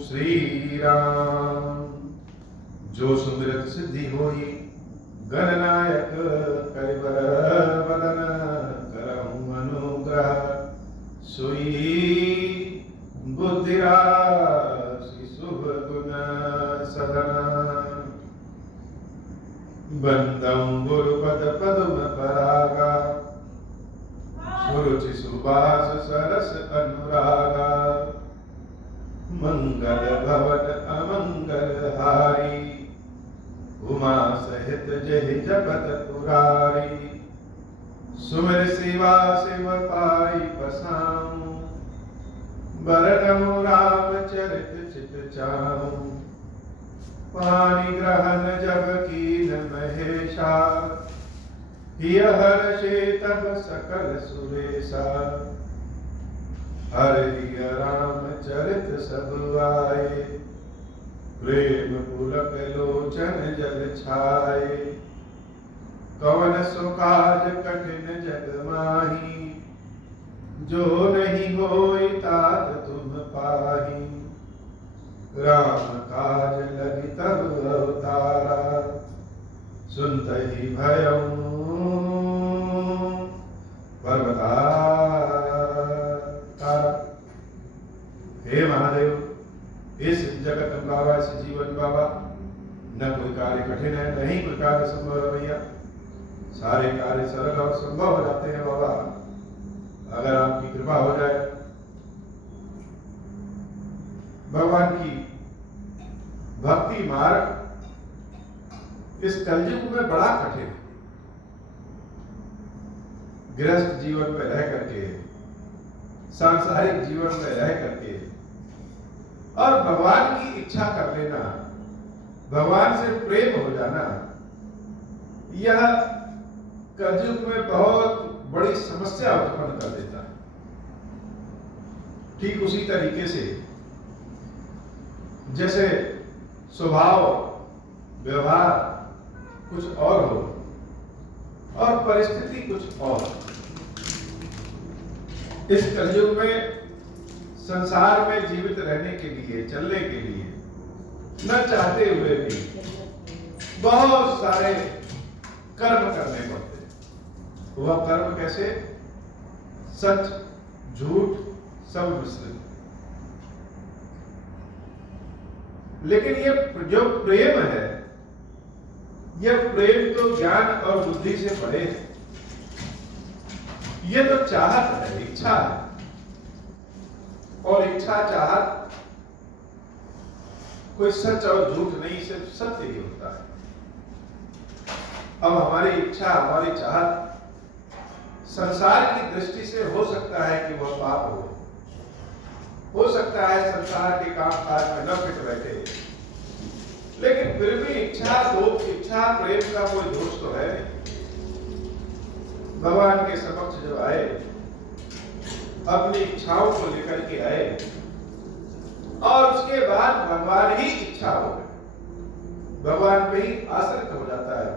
श्री राम। जो सुमिरत सिद्धि होई गणनायक करिबर बदन करहु अनुग्रह सोई बुद्धिराशि शुभ गुण सदन। बंदं गुरुपद पद्म परागा सुरुचि सुबास सरस अनुरागा। मंगल भवन अमंगल हारी उमा सहित जहि जपत पुरारी। सुमिर सेवा शिव पाई पसाऊं बरनउँ रामचरित चित चाऊं। पानि ग्रहण जब कीन महेशा हिय हर्षे तब सकल सुरेशा। हरिय रामचरित सब आए प्रेम पुलक लोचन जल छाए। कवन सो काज कठिन जग माही जो नहीं होई तात तुम पाही। राम काज लगी तब अवतारा सुनतहि भयउ पर्वतारा। हे महादेव, इस जगत बाबा, इस जीवन बाबा, न कोई कार्य कठिन है, न ही कोई कार्य संभव है भैया। सारे कार्य सरल और संभव हो जाते हैं बाबा, अगर आपकी कृपा हो जाए। भगवान की भक्ति मार्ग इस कलयुग में बड़ा कठिन है। गृहस्थ जीवन में रह करके, सांसारिक जीवन में रह करके और भगवान की इच्छा कर लेना, भगवान से प्रेम हो जाना, यह कलयुग में बहुत बड़ी समस्या उत्पन्न कर देता है। ठीक उसी तरीके से जैसे स्वभाव व्यवहार कुछ और हो और परिस्थिति कुछ और। इस कलयुग में संसार में जीवित रहने के लिए, चलने के लिए न चाहते हुए भी बहुत सारे कर्म करने पड़ते हैं। वह कर्म कैसे? सच झूठ सब मिश्रित। लेकिन यह जो प्रेम है, यह प्रेम तो ज्ञान और बुद्धि से परे है। यह तो चाहत है, इच्छा है, और इच्छा चाहत कोई सच और झूठ नहीं, सिर्फ सत्य ही होता है। अब हमारी इच्छा, हमारी चाहत संसार की दृष्टि से हो सकता है कि वह पाप हो सकता है संसार के काम काज में न फिट बैठे, लेकिन फिर भी इच्छा प्रेम का कोई दोष तो है नहीं। भगवान के समक्ष जब आए, अपनी इच्छाओं को लेकर के आए और उसके बाद भगवान ही इच्छा हो गए, भगवान पे ही आश्रित हो जाता है।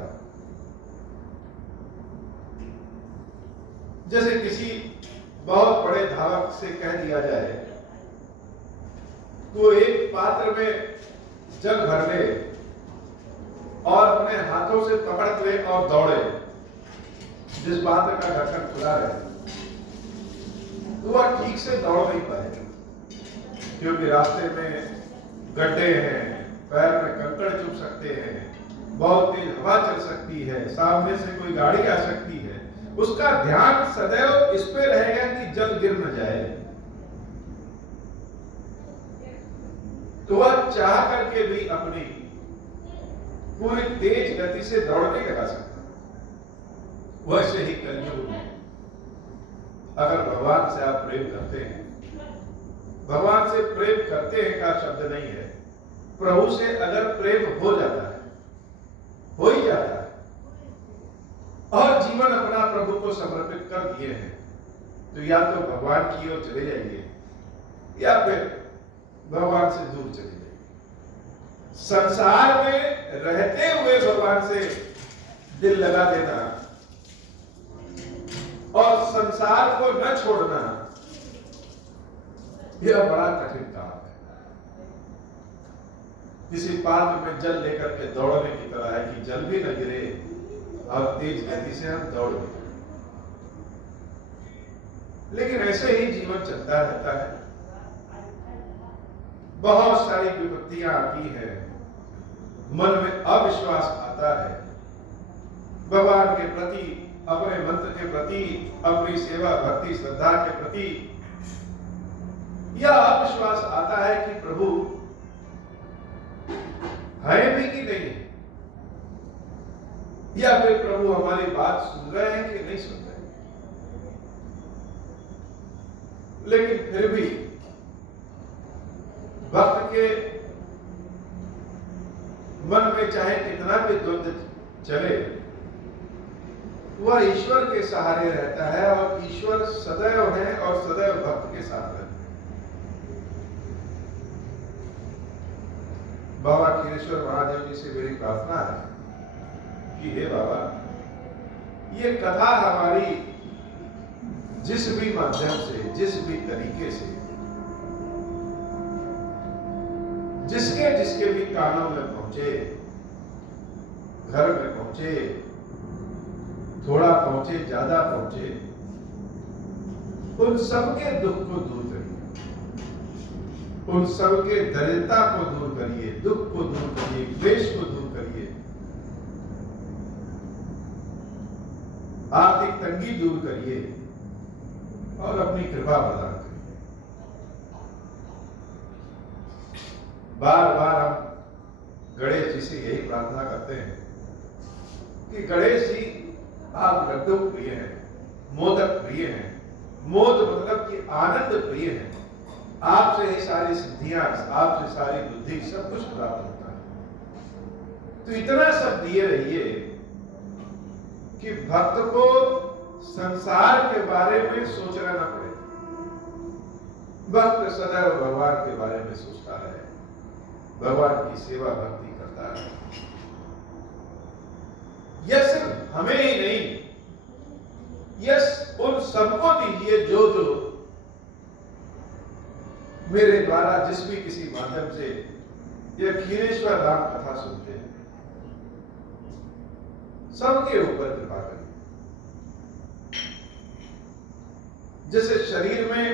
जैसे किसी बहुत बड़े धावक से कह दिया जाए तो एक पात्र में जल भर ले और अपने हाथों से पकड़ ले और दौड़े, जिस पात्र का ढक्कन खुला रहे, तो वह ठीक से दौड़ नहीं पाएगा, क्योंकि रास्ते में गड्ढे हैं, पैर में कंकड़ चुभ सकते हैं, बहुत तेज हवा चल सकती है, सामने से कोई गाड़ी आ सकती है। उसका ध्यान सदैव इस पे रहेगा कि जल गिर न जाए। तो वह चाह करके भी अपनी पूरी तेज गति से दौड़ नहीं लगा सकता। वैसे ही कलयुग में अगर भगवान से आप प्रेम करते हैं, भगवान से प्रेम करते हैं का शब्द नहीं है, प्रभु से अगर प्रेम हो जाता है, हो ही जाता है, और जीवन अपना प्रभु को समर्पित कर दिए हैं, तो या तो भगवान की ओर चले जाइए या फिर भगवान से दूर चले जाइए। संसार में रहते हुए भगवान से दिल लगा देना और संसार को न छोड़ना, यह बड़ा कठिन काम है। किसी पात्र में जल लेकर के दौड़ने की तरह है कि जल भी न गिरे और तेज गति से हम दौड़ भी। लेकिन ऐसे ही जीवन चलता रहता है। बहुत सारी विपत्तियां आती हैं, मन में अविश्वास आता है, भगवान के प्रति, अपने मंत्र के प्रति, अपनी सेवा भक्ति श्रद्धा के प्रति यह अविश्वास आता है कि प्रभु है भी कि नहीं, या फिर प्रभु हमारी बात सुन रहे हैं कि नहीं सुन रहे। लेकिन फिर भी भक्त के मन में चाहे कितना भी द्वंद्व चले, वह ईश्वर के सहारे रहता है और ईश्वर सदैव है और सदैव भक्त के साथ रहता है। बाबा खीरेश्वर महादेव जी से मेरी प्रार्थना है कि हे बाबा, ये कथा हमारी जिस भी माध्यम से, जिस भी तरीके से, जिसके जिसके भी कानों में पहुंचे, घर में पहुंचे, थोड़ा पहुंचे, ज्यादा पहुंचे, उन सबके दुख को दूर करिए, उन सबके दरिद्रता को दूर करिए, दुख को दूर करिए, क्लेश को दूर करिए, आर्थिक तंगी दूर करिए और अपनी कृपा प्रदान करिए। बार बार हम गणेश जी से यही प्रार्थना करते हैं कि गणेश जी आप लड्डू प्रिय हैं, मोदक प्रिय हैं, मोद मतलब कि आनंद प्रिय हैं, आपसे ही सारी सिद्धियां, आपसे सारी बुद्धि, सब कुछ प्राप्त होता है। तो इतना सब दिए रहिए कि भक्त को संसार के बारे में सोचना न पड़े, भक्त सदैव भगवान के बारे में सोचता रहे, भगवान की सेवा भक्ति करता रहे। यह सिर्फ हमें ही नहीं, यह उन सबको दीजिए जो जो मेरे द्वारा जिस भी किसी माध्यम से यह खीरेश्वर राम कथा सुनते हैं, सबके ऊपर कृपा करिए। जैसे शरीर में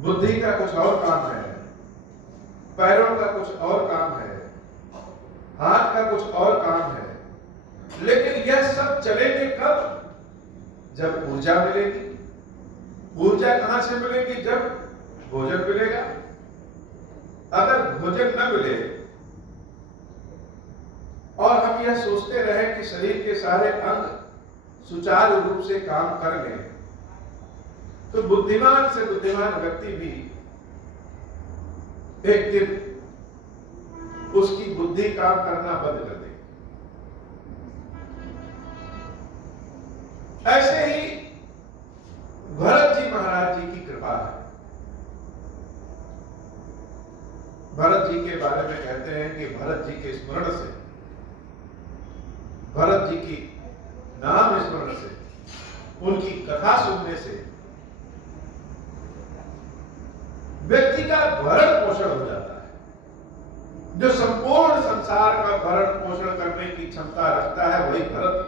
बुद्धि का कुछ और काम है, पैरों का कुछ और काम है, हाथ का कुछ और काम है, लेकिन यह सब चलेंगे कब? जब ऊर्जा मिलेगी। ऊर्जा कहां से मिलेगी? जब भोजन मिलेगा। अगर भोजन न मिले और हम यह सोचते रहे कि शरीर के सारे अंग सुचारू रूप से काम कर लें, तो बुद्धिमान से बुद्धिमान व्यक्ति भी एक दिन उसकी बुद्धि काम करना बंद कर देगी। ऐसे ही भरत जी महाराज जी की कृपा है। भरत जी के बारे में कहते हैं कि भरत जी के स्मरण से, भरत जी की नाम स्मरण से, उनकी कथा सुनने से व्यक्ति का भरण पोषण हो जाता है। जो संपूर्ण संसार का भरण पोषण करने की क्षमता रखता है, वही भरत।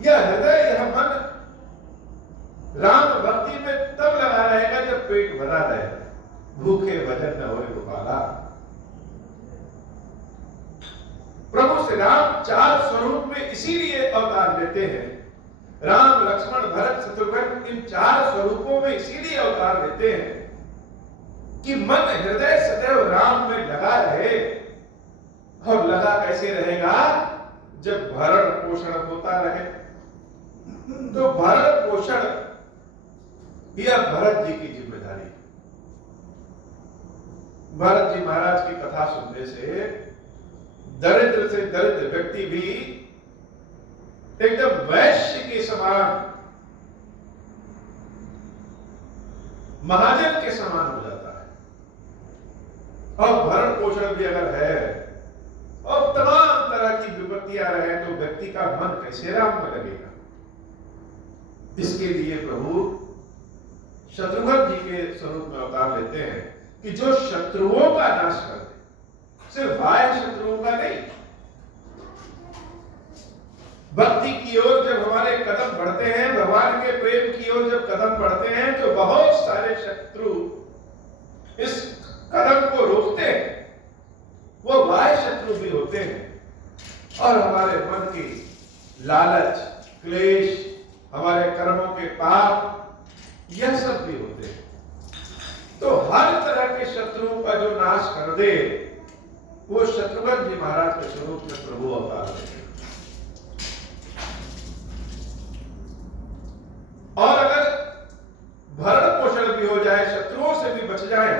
यह हृदय, यह मन राम भक्ति में तब लगा रहेगा जब पेट भरा रहे, भूखे भजन न होए गोपाला। प्रभु श्री राम 4 स्वरूप में इसीलिए अवतार लेते हैं। राम, लक्ष्मण, भरत, शत्रुघ्न, इन 4 स्वरूपों में इसीलिए अवतार लेते हैं कि मन हृदय सदैव राम में लगा रहे। और लगा कैसे रहेगा? जब भरण पोषण होता रहे। तो भरण पोषण यह भरत जी की जिम्मेदारी है। भरत जी महाराज की कथा सुनने से दरिद्र से दरिद्र व्यक्ति भी एकदम वैश्य के समान, महाजन के समान हो जाता है। और भरण पोषण भी अगर है और तमाम तरह की विपत्तियां रहे, तो व्यक्ति का मन कैसे राम में लगेगा? इसके लिए प्रभु शत्रुघ्न जी के स्वरूप में अवतार लेते हैं कि जो शत्रुओं का नाश कर दे, सिर्फ बाह्य शत्रुओं का नहीं। भक्ति की ओर जब हमारे कदम बढ़ते हैं, भगवान के प्रेम की ओर जब कदम बढ़ते हैं, तो बहुत सारे शत्रु इस कदम को रोकते हैं। वो बाह्य शत्रु भी होते हैं और हमारे मन की लालच, क्लेश, हमारे कर्मों के पाप, यह सब भी होते हैं। तो हर तरह के शत्रुओं का जो नाश कर दे, वो शत्रुघ्न जी महाराज के स्वरूप में प्रभु अवतार लेते हैं। और अगर भरण पोषण भी हो जाए, शत्रुओं से भी बच जाए,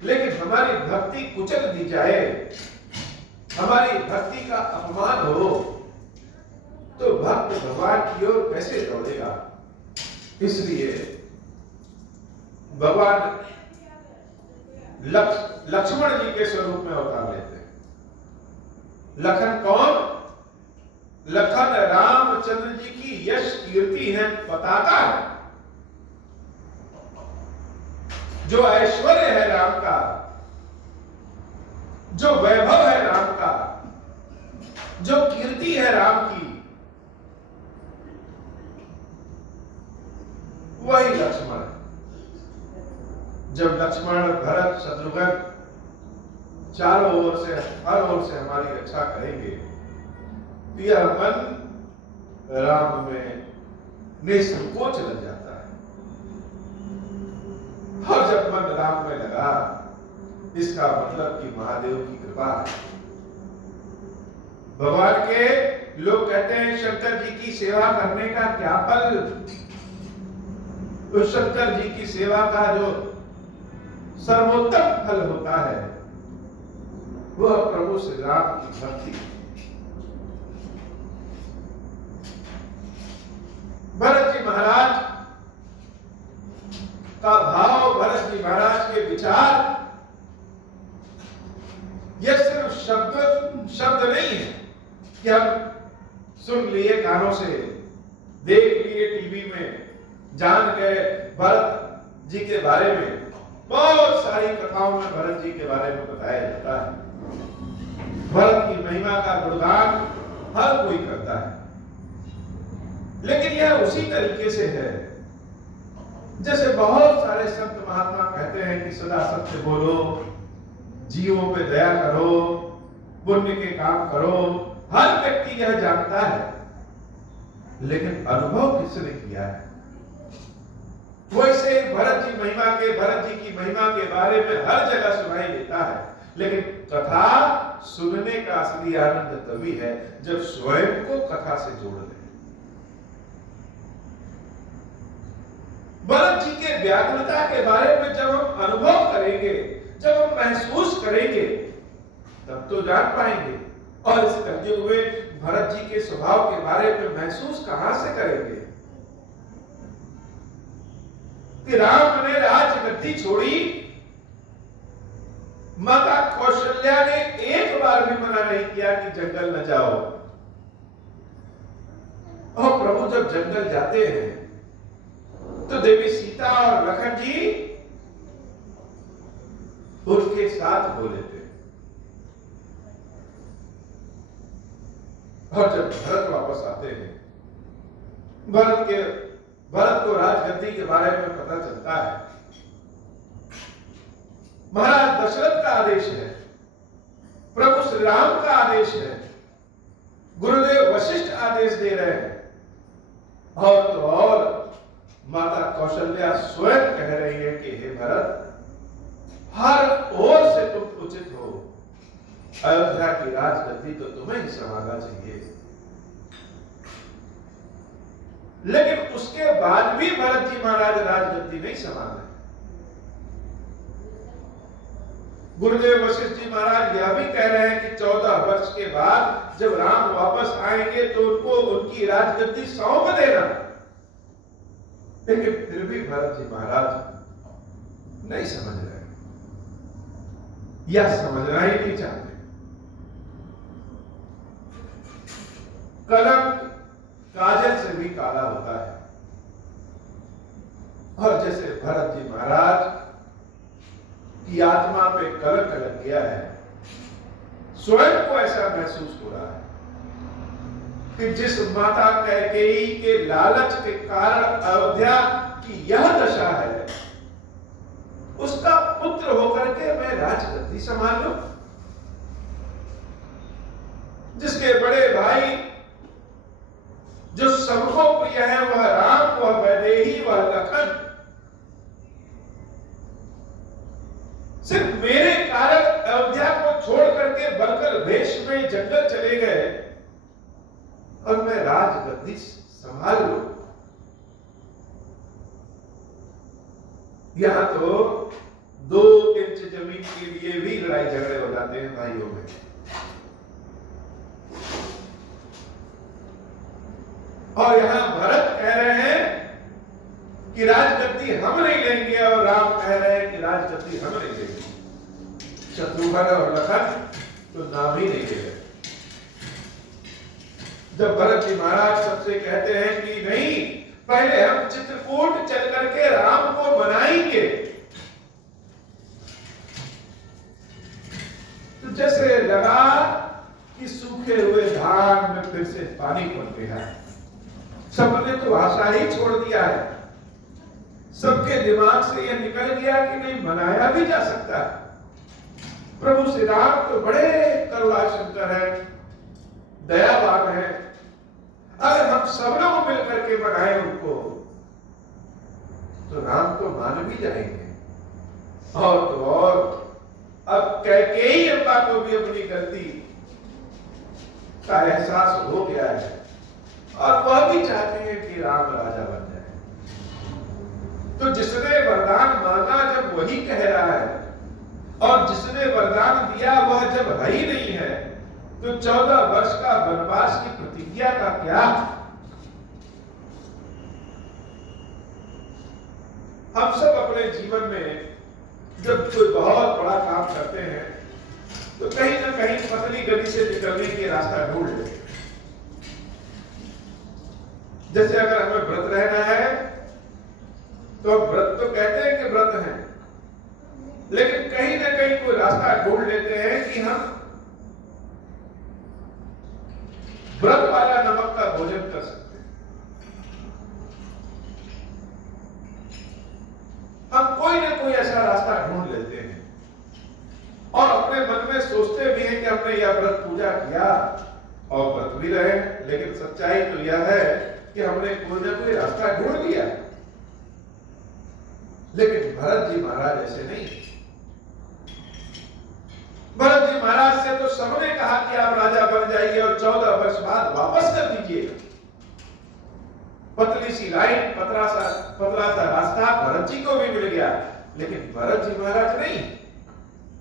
लेकिन हमारी भक्ति कुचल दी जाए, हमारी भक्ति का अपमान हो, तो भक्त भगवान की ओर कैसे दौड़ेगा? इसलिए भगवान लक्ष्मण जी के स्वरूप में अवतार लेते हैं। लखन कौन? लखन रामचंद्र जी की यश कीर्ति है, बताता है। जो ऐश्वर्य है राम का, जो वैभव है राम का, जो कीर्ति है राम की, वही लक्ष्मण है। जब लक्ष्मण, भरत, शत्रुघ्न चारों ओर से, हर ओर से हमारी रक्षा करेंगे, तो यह मन राम में निसंकोच लग जाता है। और जब मन राम में लगा, इसका मतलब कि महादेव की कृपा है। भगवान के लोग कहते हैं शंकर जी की सेवा करने का क्या फल? तो शंकर जी की सेवा का जो सर्वोत्तम फल होता है, वह प्रभु श्री राम की भक्ति। भरत जी महाराज का भाव, भरत जी महाराज के विचार, यह सिर्फ शब्द नहीं है कि हम सुन लिए कानों से, देख लिए टीवी में, जान गए भरत जी के बारे में। बहुत सारी कथाओं में भरत जी के बारे में बताया जाता है। भरत की महिमा का गुणगान हर कोई करता है, लेकिन यह उसी तरीके से है जैसे बहुत सारे संत महात्मा कहते हैं कि सदा सत्य बोलो, जीवों पे दया करो, पुण्य के काम करो। हर व्यक्ति यह जानता है, लेकिन अनुभव किसने किया है? वैसे भरत जी की महिमा के बारे में हर जगह सुनाई देता है, लेकिन कथा सुनने का असली आनंद तभी है जब स्वयं को कथा से जोड़ लें। भरत जी के व्याकुलता के बारे में जब हम अनुभव करेंगे, जब हम महसूस करेंगे, तब तो जान पाएंगे। और इस कलयुग में भरत जी के स्वभाव के बारे में महसूस कहां से करेंगे? कि राम ने राजगद्दी छोड़ी, माता कौशल्या ने एक बार भी मना नहीं किया कि जंगल न जाओ। और प्रभु जब जंगल जाते हैं तो देवी सीता और लखन जी उनके साथ हो लेते हैं। और जब भरत वापस आते हैं, भरत को राजगद्दी के बारे में पता चलता है। महाराज दशरथ का आदेश है, प्रभु श्री राम का आदेश है, गुरुदेव वशिष्ठ आदेश दे रहे हैं, और तो और माता कौशल्या स्वयं कह रही है कि हे भरत, हर ओर से तुम उचित हो, अयोध्या की राजगद्दी तो तुम्हें ही संभालना चाहिए। लेकिन उसके बाद भी भरत जी महाराज राजगद्दी नहीं संभाल रहे। गुरुदेव वशिष्ठ जी महाराज यह भी कह रहे हैं कि 14 वर्ष के बाद जब राम वापस आएंगे तो उनको उनकी राजगद्दी सौंप देना। लेकिन फिर भी भरत जी महाराज नहीं समझ रहे, या समझना ही नहीं चाहते। कलंक काजल से भी काला होता है, और जैसे भरत जी महाराज की की आत्मा पे कलंक लग गया है। स्वयं को ऐसा महसूस हो रहा है कि जिस माता कैकेयी के लालच के कारण अयोध्या की यह दशा है, उसका पुत्र होकर के मैं राजगद्दी संभाल लूं। जिसके बड़े भाई जो सबको प्रिय है, वह राम, वह वैदेही, वह लखन, सिर्फ मेरे कारण अयोध्या को छोड़ करके बलकर वेश में जंगल चले गए और मैं राजगद्दी संभाल लूं। यहां तो 2 इंच जमीन के लिए भी लड़ाई झगड़े हो जाते हैं भाइयों में। और यहां भरत कह रहे हैं कि राजगद्दी हम नहीं लेंगे और राम कह रहे हैं कि राजगद्दी हम नहीं लेंगे। शत्रुघ्न और लखन तो नाम ही नहीं ले रहे। जब भरत जी महाराज सबसे कहते हैं कि नहीं, पहले हम चित्रकूट चल करके राम को मनाएंगे, तो जैसे लगा कि सूखे हुए धान में फिर से पानी पड़ गया। सबने तो आशा ही छोड़ दिया है। सबके दिमाग से यह निकल गया कि नहीं, मनाया भी जा सकता है। प्रभु श्री राम तो बड़े करुणाशंकर है, दयावान है। अगर हम सब लोग मिलकर के मनाएं उनको, तो राम तो मान भी जाएंगे। और तो और अब कैकेयी अम्मा को भी अपनी गलती का एहसास हो गया है और वह भी चाहते हैं कि राम राजा बन जाए। तो जिसने वरदान मांगा जब वही कह रहा है, और जिसने वरदान दिया वह जब है ही नहीं है, तो 14 वर्ष का वनवास की प्रतिज्ञा का क्या? हम सब अपने जीवन में जब कोई बहुत बड़ा काम करते हैं तो कहीं ना कहीं पतली गली से निकलने की रास्ता ढूंढ लेते हैं। जैसे अगर हमें व्रत रहना है तो व्रत तो कहते हैं कि व्रत है, लेकिन कहीं ना कहीं कोई रास्ता ढूंढ लेते हैं कि हम व्रत वाला नमक का भोजन कर सकते हैं। हम कोई ना कोई ऐसा रास्ता ढूंढ लेते हैं और अपने मन में सोचते भी हैं कि हमने यह व्रत पूजा किया और व्रत भी रहे, लेकिन सच्चाई तो यह है कि हमने कोई ना कोई रास्ता ढूंढ लिया। लेकिन भरत जी महाराज ऐसे नहीं। भरत जी महाराज से तो सबने कहा कि आप राजा बन जाइए और 14 वर्ष बाद वापस कर दीजिएगा। पतली सी लाइन, पतला सा रास्ता भरत जी को भी मिल गया, लेकिन भरत जी महाराज नहीं।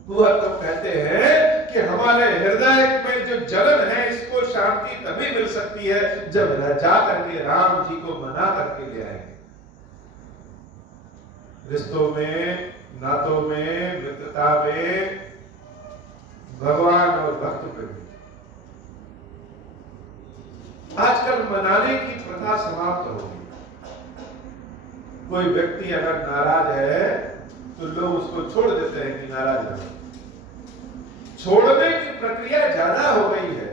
वह तो कहते हैं कि हमारे हृदय में जो जलन है, इसको शांति तभी मिल सकती है जब जा करके राम जी को मना करके ले आएंगे। रिश्तों में, नातों में, मित्रता में, भगवान और भक्त प्रेमी, आजकल मनाने की प्रथा समाप्त हो गई। कोई व्यक्ति अगर नाराज है तो लोग उसको छोड़ देते हैं कि नाराज है। छोड़ने की प्रक्रिया ज्यादा हो गई है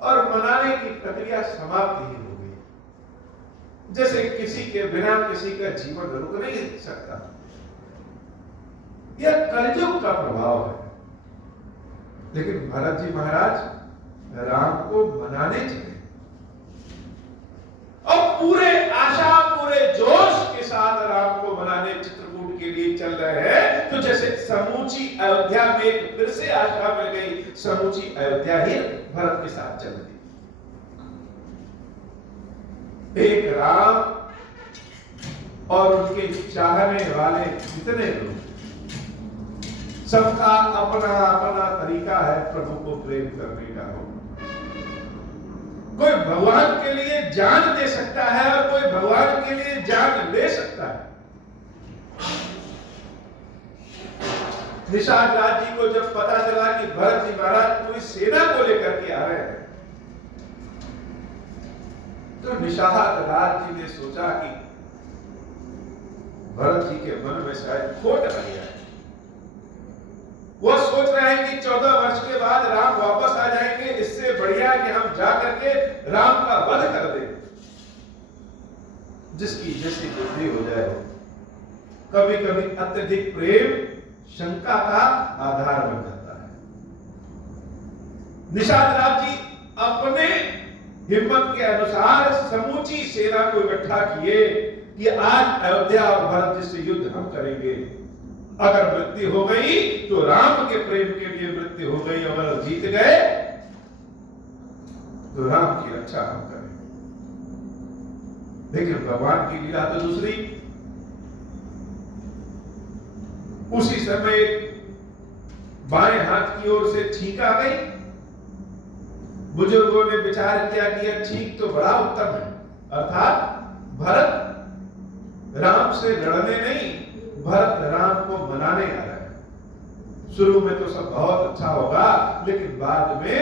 और मनाने की प्रक्रिया समाप्त ही हो गई। जैसे किसी के बिना किसी का जीवन रुक नहीं सकता। यह कलयुग का प्रभाव है। लेकिन भरत जी महाराज राम को मनाने चले और पूरे आशा, पूरे जोश के साथ राम को मनाने चित्रकूट के लिए चल रहे हैं। तो जैसे समूची अयोध्या में एक फिर से आशा मिल गई, समूची अयोध्या ही भरत के साथ चल गई। एक राम और उनके चाहने वाले कितने लोग, सबका अपना अपना तरीका है प्रभु को प्रेम करने का। हो कोई भगवान के लिए जान दे सकता है और कोई भगवान के लिए जान ले सकता है। निषाद राज जी को जब पता चला कि भरत जी महाराज पूरी सेना को लेकर के आ रहे हैं, तो निषाद राज जी ने सोचा कि भरत जी के मन में शायद खोट आ गया है। रहे हैं कि 14 वर्ष के बाद राम वापस आ जाएंगे, इससे बढ़िया कि हम जा करके राम का वध कर दें। जिसकी जैसी बुद्धि हो जाए। कभी कभी अत्यधिक प्रेम शंका का आधार बन जाता है। निषाद राज जी अपने हिम्मत के अनुसार समूची सेना को इकट्ठा किए कि आज अयोध्या और भरत जी से युद्ध हम करेंगे। अगर मृत्यु हो गई तो राम के प्रेम के लिए मृत्यु हो गई, अगर जीत गए तो राम की रक्षा हम करेंगे। लेकिन भगवान की लीला तो दूसरी। उसी समय बाएं हाथ की ओर से छींक आ गई। बुजुर्गों ने विचार किया कि यह छींक तो बड़ा उत्तम है, अर्थात भरत राम से लड़ने नहीं, भरत राम को मनाने आ रहा है। शुरू में तो सब बहुत अच्छा होगा, लेकिन बाद में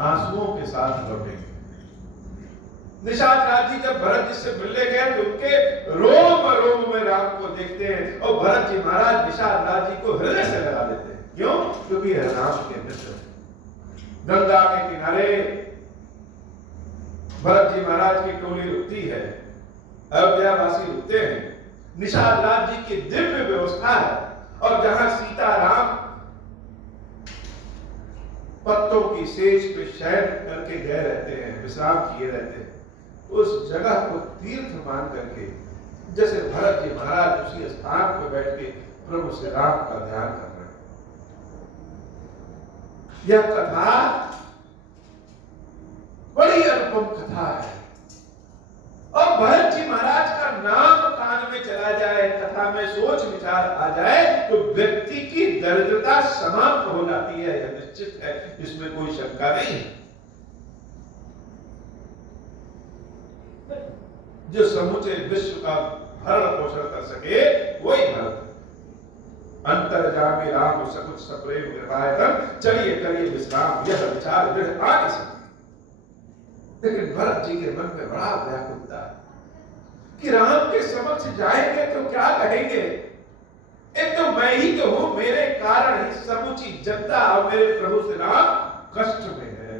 आंसुओं के साथ लौटेंगे। निषाद राज जी जब भरत जी से मिलने गए तो उनके रोम रोम में राम को देखते हैं और भरत जी महाराज निषाद राज जी को हृदय से लगा देते हैं। क्यों? क्योंकि यह राम के मित्र हैं। गंगा के किनारे भरत जी महाराज की टोली रुकती है, अयोध्या वासी रुकते हैं। निषाद राज जी की दिव्य व्यवस्था है और जहां सीता राम पत्तों की सेज पे शयन करके गए रहते हैं, विश्राम किए रहते हैं, उस जगह को तीर्थ मान करके जैसे भरत जी महाराज उसी स्थान पर बैठ के प्रभु से राम का ध्यान कर रहे हैं। यह कथा बड़ी अनुपम कथा है और भरत जी महाराज का नाम कान में चला जाए, कथा में सोच विचार आ जाए तो व्यक्ति की दरिद्रता समाप्त हो जाती है। यह निश्चित है, इसमें कोई शंका नहीं है। जो समूचे विश्व का भरण पोषण कर सके वही भरत। अंतर्जामी राम सकुच सप्रेम कृपायतन, चलिए करिए विश्राम, यह विचार दृढ़ आ नहीं सकता। लेकिन भरत जी के मन में बड़ा व्याकुलता है कि राम के समक्ष जाएंगे तो क्या कहेंगे। एक तो मैं ही तो हूं, मेरे कारण ही समूची जनता और मेरे प्रभु श्री राम कष्ट में है।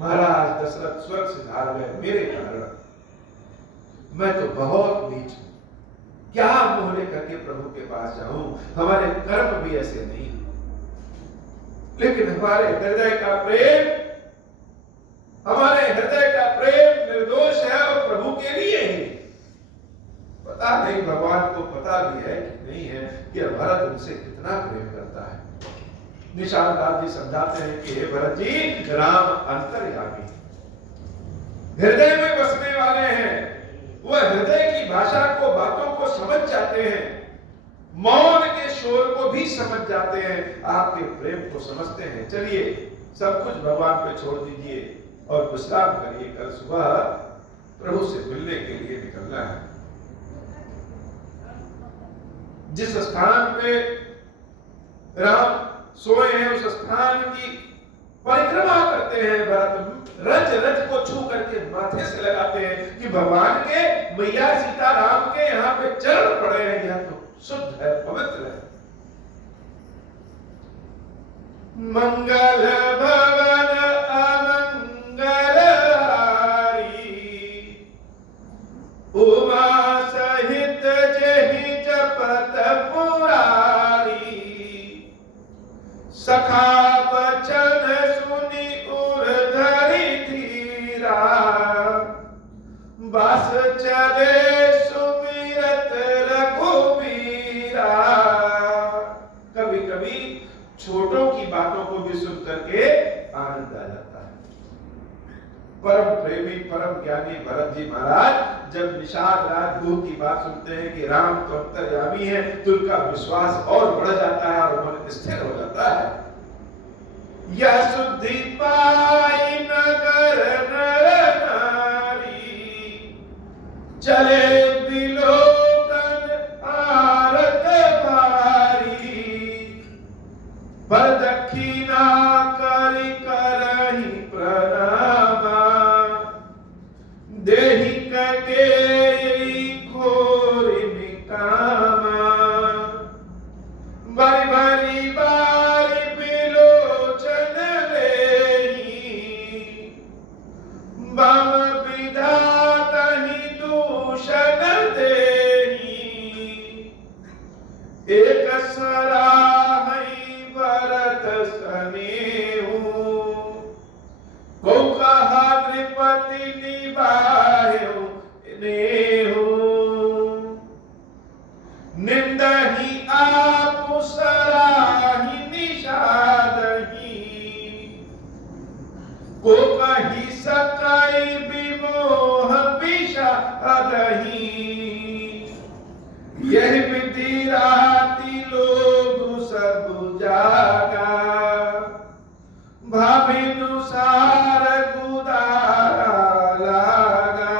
महाराज दशरथ स्वर्ग से धार गए मेरे कारण। मैं तो बहुत नीच हूं, क्या मुंह लेकर के प्रभु के पास जाऊं, हमारे कर्म भी ऐसे नहीं। लेकिन हमारे हृदय का प्रेम निर्दोष है और प्रभु के लिए ही। पता नहीं भगवान को पता भी है कि नहीं है कि भरत उनसे कितना प्रेम करता है। निषाद राज जी समझाते हैं कि हे भरत जी, राम अंतर्यामी हृदय में बसने वाले हैं। वह हृदय की भाषा को, बातों को समझ जाते हैं, मौन के शोर को भी समझ जाते हैं, आपके प्रेम को समझते हैं। चलिए सब कुछ भगवान पे छोड़ दीजिए और विश्राम करिए, कल सुबह प्रभु से मिलने के लिए निकलना है। जिस स्थान पे राम सोए हैं उस स्थान की परिक्रमा करते हैं भरत, रज रज को छू करके माथे से लगाते हैं कि भगवान के, मैया सीता राम के यहाँ पे चरण पड़े हैं, यह तो शुद्ध है, पवित्र है। मंगल भवन अमंगल हारी, उमा सहित जहि जपत पुरारी, सखा बचन सुनी उर धरि धीरा, बस चले सुमिरत रघुबीरा। कभी कभी छोटों की बातों को भी सुन करके आनंद आ जाता है। परम प्रेमी, परम ज्ञानी भरत जी महाराज जब निषाद राज गुरु की बात सुनते हैं कि राम तो अंतर्यामी है, तो उनका विश्वास और बढ़ जाता है और मन स्थिर हो जाता है। यह शुद्धि पाई नगर नर नारी, चले बिलोकन आरत भारी, पर दक्षिणा करि करहि प्रणामा, देहि कके घोर निकामा, बरि बरि एक सराहई भरत सनेहु, को कहा द्रिपति निभायु नेहु, निंदहि आप सराहि निषादहि, को कही सकाई विमोह विषादहि, यह विधि राति लोग सब जागा, भाविनुसार गुदारा लागा,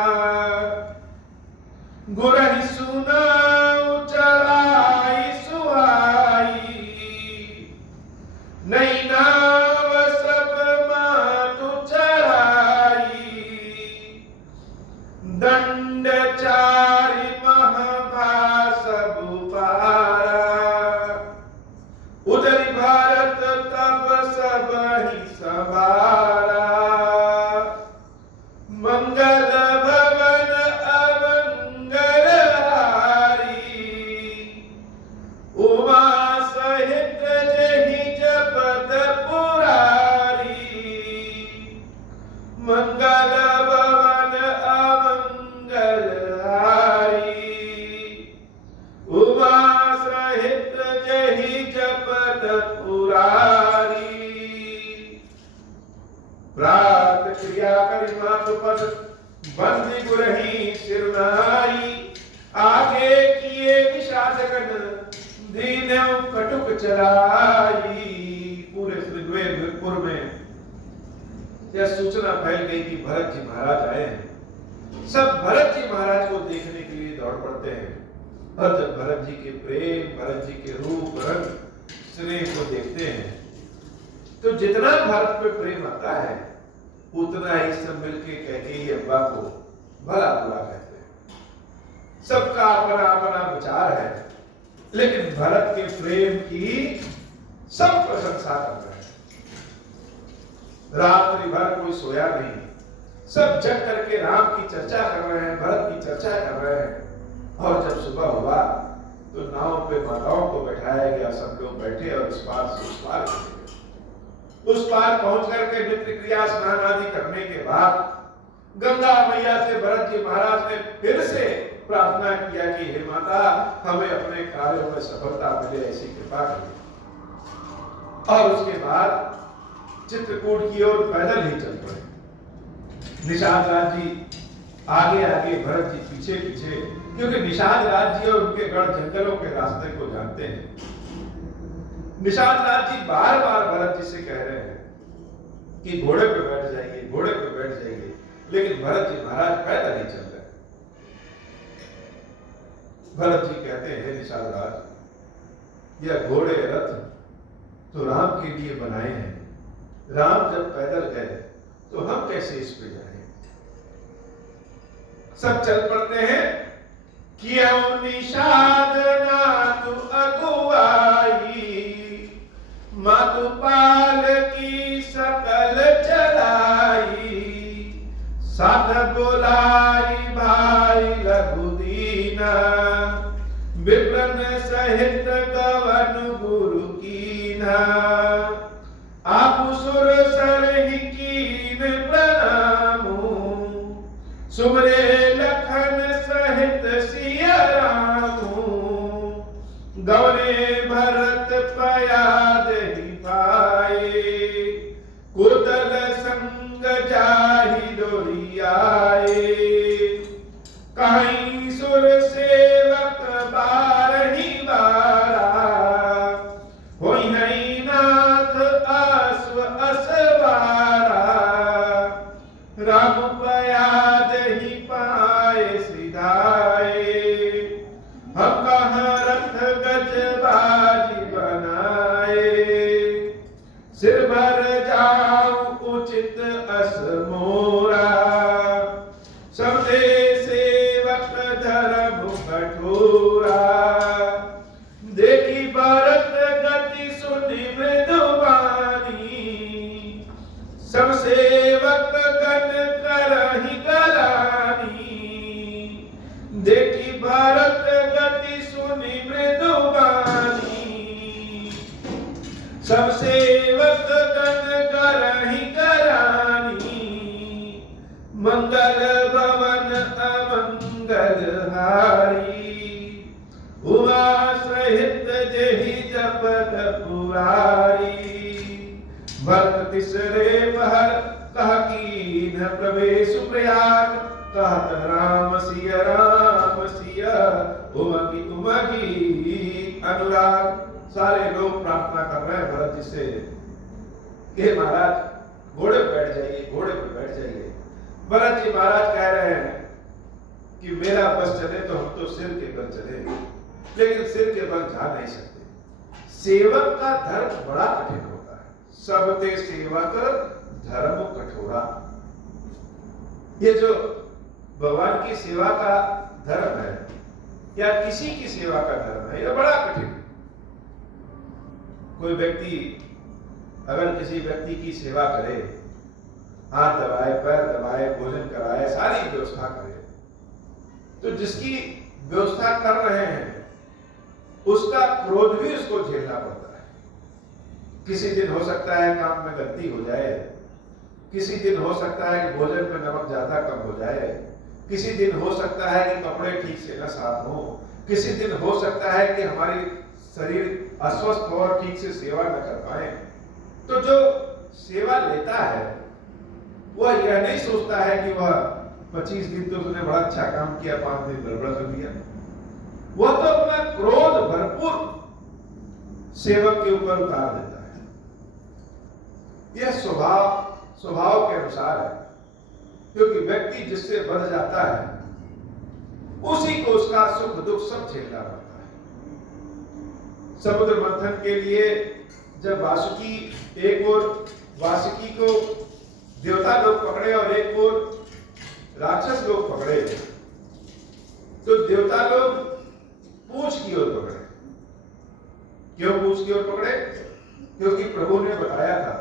गुरहि सुनाऊ चलाई सुहाई, नई नाव सब मातु चढ़ाई, दंड चारि महाभा सब पारा, उधरि भारत तब सब ही सवारा, मंगल भवन अमंगल हारी, उमा सहित जहि जपत पुरारी, मंगल भवन अमंगल हारी, उमा सहित जहि जपत पुरारी, प्रात क्रिया करि मातु पद, बंदी गुरहि सिरनाई, आगे किए विषादगन, दीनव कटुक चलाई। पूरे ऋग्वेदपुर में यह सूचना फैल गई कि भरत जी महाराज आए हैं। सब भरत जी महाराज को देखने के लिए दौड़ पड़ते हैं, और जब भरत जी के प्रेम, भरत जी के रूप रंग स्नेह को देखते हैं, तो जितना भारत पे प्रेम आता है, उतना ही सब मिलके कैकेयी अब्बा को भला बुरा कहते हैं। सबका अपना अपना विचार है, लेकिन भरत के प्रेम की सब प्रशंसा कर रहे हैं। रात्रि भर कोई सोया नहीं, सब जग करके राम की चर्चा कर रहे हैं, भरत की चर्चा कर रहे हैं। और जब सुबह हुआ तो नाव पे माताओं को बैठाया गया, सब लोग बैठे और इस पार से उस पार चले गए। उस पार पहुंच करके नित्य क्रिया स्नान आदि करने के बाद गंगा मैया से भरत जी महाराज ने फिर से प्रार्थना किया कि हे माता, हमें अपने कार्यों में सफलता मिले, ऐसी कृपा करिए। और उसके बाद चित्रकूट की ओर पैदल ही चल पड़े। निषाद राज जी आगे आगे, भरत जी पीछे पीछे, क्योंकि निषाद राज जी और उनके गढ़ जंगलों के रास्ते को जानते हैं। निषाद राज जी बार बार भरत जी से कह रहे हैं कि घोड़े पे बैठ जाइए, घोड़े पे बैठ जाइए, लेकिन भरत जी महाराज पैदल ही चल रहे। भरत जी कहते हैं, निषाद राज, यह घोड़े रथ तो राम के लिए बनाए हैं, राम जब पैदल गए तो हम कैसे इस पे जाएं? सब चल पड़ते हैं। क्यों निषाद नातु अगुवाई, मातु पाल की सकल चलाई, साथ बुलाई भाई लघुदीना, विप्रन सहित गवन गुरु कीना, आप सुर सरहि कीन प्रणामु, सुमरे लखन सहित सिया रामु, गौरे भरत पयाद ही पाए, कुदल संग जाहि डोरियाए, कहीं सुर सेवक बारही बारा, होई है नाथ अश्व असवारा, सब सेवक गण करहि करानी, मंगल भवन अमंगल हारी। उमा सहित जेहि जपत पुरारी, भक्त तिसरे पहर कह कीन प्रवेश प्रयाग। कहत राम सिया उमगी अनुराग। सारे लोग प्रार्थना कर रहे हैं भरत जी से कि महाराज घोड़े पर बैठ जाइए, घोड़े पर बैठ जाइए। भरत जी महाराज कह रहे हैं कि मेरा बस चले तो हम तो सिर के बल चले, लेकिन सिर के बल जा नहीं सकते। सेवक का धर्म बड़ा कठिन होता है। सब ते सेवक धर्म कठोरा। ये जो भगवान की सेवा का धर्म है या किसी की सेवा का धर्म है, यह बड़ा कठिन है। कोई व्यक्ति अगर किसी व्यक्ति की सेवा करे, हाथ दबाए, पैर दबाए, भोजन कराए, सारी व्यवस्था करे, तो जिसकी व्यवस्था कर रहे हैं उसका क्रोध भी उसको झेलना पड़ता है। किसी दिन हो सकता है काम में गलती हो जाए, किसी दिन हो सकता है कि भोजन में नमक ज्यादा कम हो जाए, किसी दिन हो सकता है कि कपड़े ठीक से न साफ हो, किसी दिन हो सकता है कि हमारी शरीर अस्वस्थ हो और ठीक से सेवा न कर पाए। तो जो सेवा लेता है वह यह नहीं सोचता है कि वह 25 दिन तो उसने बड़ा अच्छा काम किया, 5 दिन गड़बड़ कर दिया। वह तो अपना क्रोध भरपूर सेवक के ऊपर उतार देता है। यह स्वभाव के अनुसार है, क्योंकि व्यक्ति जिससे बंध जाता है उसी को उसका सुख दुख सब झेलना पड़ता है। समुद्र मंथन के लिए जब वासुकी, एक ओर वासुकी को देवता लोग पकड़े और एक ओर राक्षस लोग पकड़े, तो देवता लोग पूंछ की ओर पकड़े। क्यों पूंछ की ओर पकड़े? क्योंकि प्रभु ने बताया था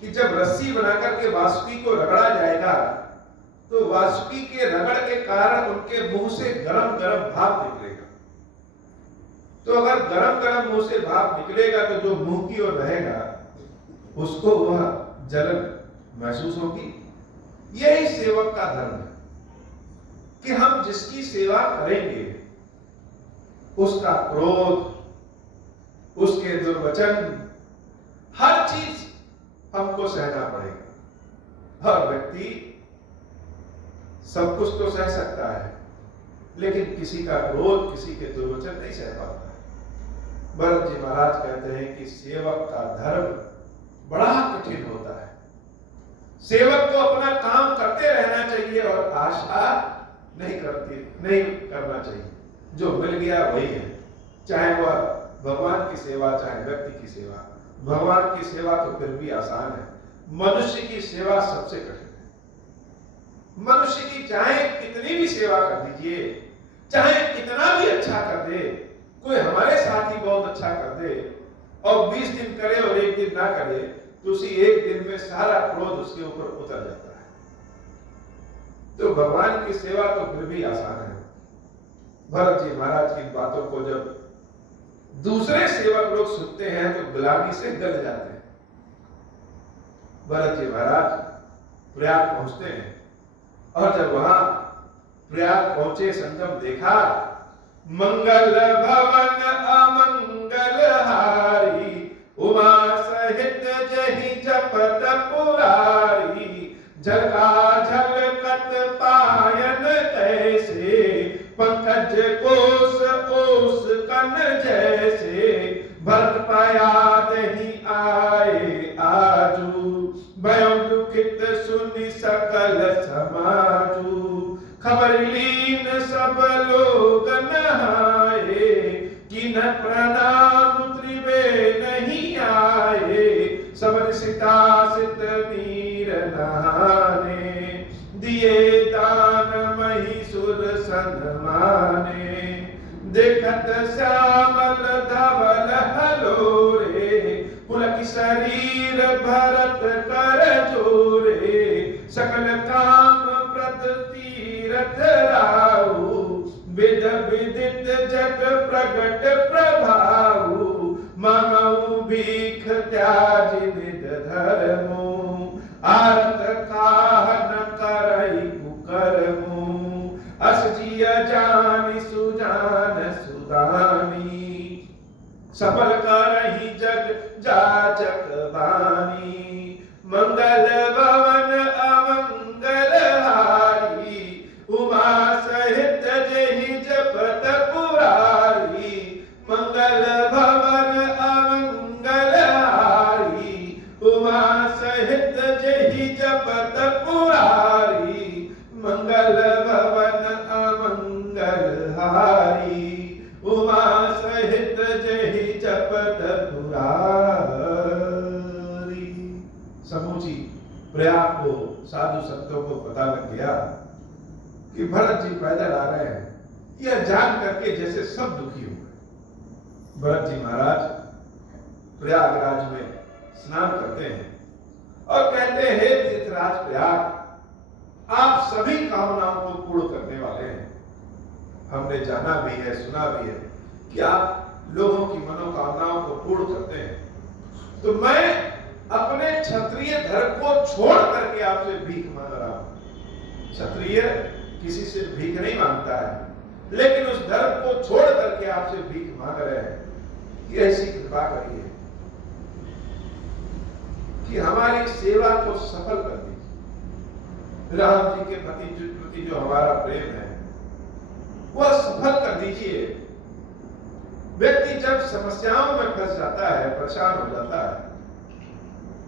कि जब रस्सी बनाकर के वासुकी को रगड़ा जाएगा तो वासुकी के रगड़ के कारण उनके मुंह से गरम गरम भाप निकलेगा। तो अगर गरम गरम मुंह से भाप निकलेगा तो जो मुंह की ओर रहेगा उसको वह जलन महसूस होगी। यही सेवक का धर्म है कि हम जिसकी सेवा करेंगे उसका क्रोध, उसके दुर्वचन, हर चीज हमको सहना पड़ेगा। हर व्यक्ति सब कुछ तो सह सकता है, लेकिन किसी का क्रोध, किसी के दुर्वचन नहीं सह पाता है। भरत जी महाराज कहते हैं कि सेवक का धर्म बड़ा कठिन होता है। सेवक को अपना काम करते रहना चाहिए और आशा नहीं करना चाहिए। जो मिल गया वही है, चाहे वह भगवान की सेवा, चाहे व्यक्ति की सेवा। भगवान की सेवा तो फिर भी आसान है, मनुष्य की सेवा सबसे कठिन है। मनुष्य की चाहे कितनी भी सेवा कर दीजिए, चाहे कितना भी अच्छा कर दे, कोई हमारे साथ ही बहुत अच्छा कर दे और 20 दिन करे और 1 दिन ना करे, तो उसी 1 दिन में सारा क्रोध उसके ऊपर उतर जाता है। तो भगवान की सेवा तो फिर भी आसान है। भरत जी महाराज की बातों को जब दूसरे सेवक लोग सुनते हैं तो गुलामी से गल जाते हैं। भरत जी महाराज प्रयाग पहुंचते हैं और जब वहां प्रयाग पहुंचे, संगम देखा, मंगल भवन अमंगल हारी, उमा सहित जहि जपत पुरारी। झलका झलकत पायन कैसे, पंकज कोस ओस कन जैसे। भक्त पाया दही आए आजू, भयो दुखित सुनि सकल समाजू। खबर लीन सब लोग नहाए, किन प्रणाम त्रिवे नहीं आए। समर सिता सित नीर नहाने, दिए दान महिषुर सन्माने। देखत श्यामल धवल हलोरे, पुलक शरीर भरत कर जोरे। सकल काम प्रद तीरथ राहु, विद विदित जग प्रगट प्रभाऊ। मांगऊ भीख सफल करहि जग जाचक बानी, मंगल भवन अमंगल हारी, उमा सहित जेहि जपत पुरारी, मंगल भवन अमंगल हारी, उमा सहित जेहि जपत पुरारी, मंगल भवन अमंगल हारी, उमा सहित जेहि जपत पुरारी। समूची प्रयाग को साधु संतों को पता लग गया कि भरत जी पैदल आ रहे हैं, यह जान करके जैसे सब दुखी हो गए। भरत जी महाराज प्रयागराज में स्नान करते हैं और कहते हैं, हे तीर्थराज प्रयाग, आप सभी कामनाओं को पूर्ण करने वाले हैं। हमने जाना भी है, सुना भी है कि आप लोगों की मनोकामनाओं को पूर्ण करते हैं। तो मैं अपने क्षत्रिय धर्म को छोड़ करके आपसे भीख मांग रहा हूं। क्षत्रिय किसी से भीख नहीं मांगता है, लेकिन उस धर्म को छोड़ करके आपसे भीख मांग रहे हैं कि ऐसी कृपा करिए कि हमारी सेवा को सफल कर दीजिए। राम जी के प्रति जो हमारा प्रेम है वह सफल कर दीजिए। व्यक्ति जब समस्याओं में फंस जाता है, परेशान हो जाता है,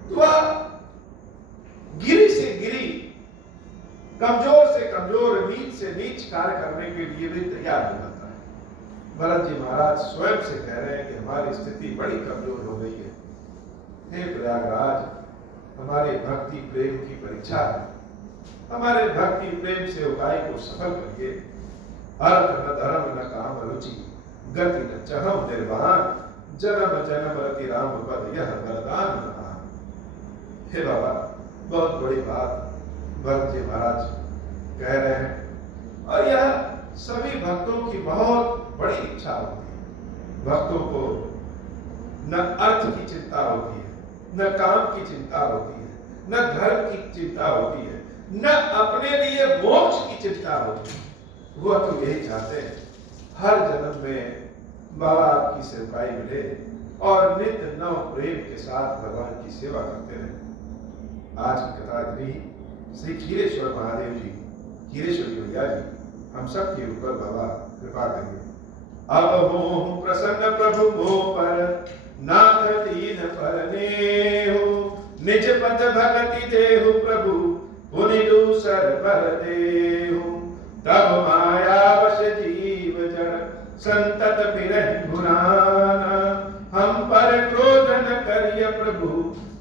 तो वह गिरी से गिरी, कमजोर से कमजोर, नीच से नीच कार्य करने के लिए भी तैयार हो जाता है। भरत जी महाराज स्वयं से कह रहे हैं कि हमारी स्थिति बड़ी कमजोर हो गई है। हे प्रयागराज, हमारे भक्ति प्रेम की परीक्षा है, हमारे भक्ति प्रेम से उपाय को सफल करिए। अर्थ न धर्म न काम रुचि, गति न चहम निर्वाण, जन्म जन्म रति राम पद यह वरदान न आन। हे बाबा, बहुत बड़ी बात भरत जी महाराज कह रहे हैं, और यह सभी भक्तों की बहुत बड़ी इच्छा होती है। भक्तों को न अर्थ की चिंता होती है, न काम की चिंता होती है, न धर्म की चिंता होती है, न अपने लिए मोक्ष की चिंता होती है। वह तो यही चाहते हैं हर जन्म में बाबा आपकी सेवकाई मिले और नित्य नव प्रेम के साथ भगवान की सेवा करते रहे। आज की कथा इतनी। श्री खीरेश्वर महादेव जी, खीरेश्वरी मैया जी, हम सब के ऊपर बाबा कृपा करिए। अब हो प्रसन्न प्रभु मो पर, नाथ दीन परनेहु, निज पद भगति देहु प्रभु, पुनि दूसर बर देहु। तब माया वश जीव जड़, संतत बिरहि भुनाना, हम पर क्रोध न करिय प्रभु,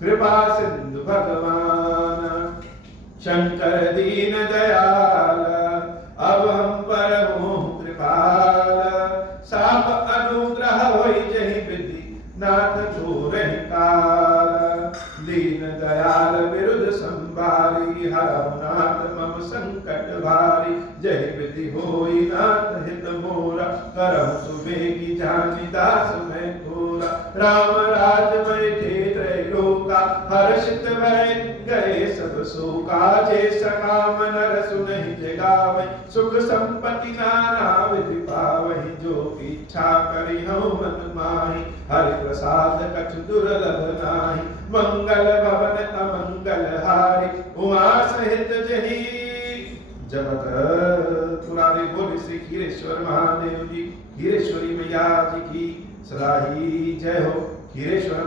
कृपा सिंधु भगवान। शंकर दीन दयाल, अब हम पर हो कृपाल, साप अनुग्रह होई जहि विधि, नाथ घोरहि काल। दीन दयाल विरुद्ध संभारी, हरहु नाथ मम संकट भारी, जहि विधि होई नाथ हित मोरा, करहु सुबेगी जानि दास मैं थोरा। राम राज बैठे त्रैलोका, हर्षित भय गए सब शोका। जे सकाम नर सुनहि जगावै, सुख संपत्ति नाना विधि पावहि। जो इच्छा करि हऊँ मन माहि, हरि प्रसाद कछु दुर्लभ नाहि। मंगल भवन अमंगल हारी, उमा सहित जहि जगत पुरारी। बोले श्री खीरेश्वर महादेव जी, खीरेश्वरी मैया जी की सदा ही जय हो। खीरेश्वर,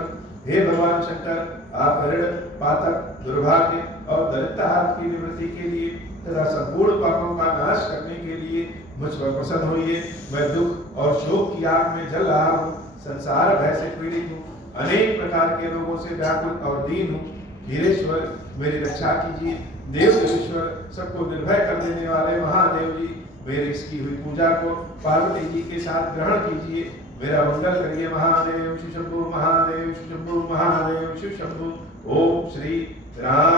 हे भगवान शंकर, आप ऋण पातक दुर्भाग्य और दरिद्रता की निवृत्ति के लिए तथा संपूर्ण पापों का नाश करने के लिए मुझ पर प्रसन्न होइए। मैं दुख और शोक की आग में जल रहा हूँ, संसार भय से पीड़ित हूँ, अनेक प्रकार के रोगों से व्याकुल और दीन हूँ। खीरेश्वर, मेरी रक्षा कीजिए। देव देवेश्वर, सबको निर्भय कर देने वाले महादेव जी, मेरी इसकी हुई पूजा को पार्वती जी के साथ ग्रहण कीजिए। मेरा मंगल करिए महादेव। शिव शंभु महादेव, शिव शंभु महादेव, शिव शंभु। ओम श्री राम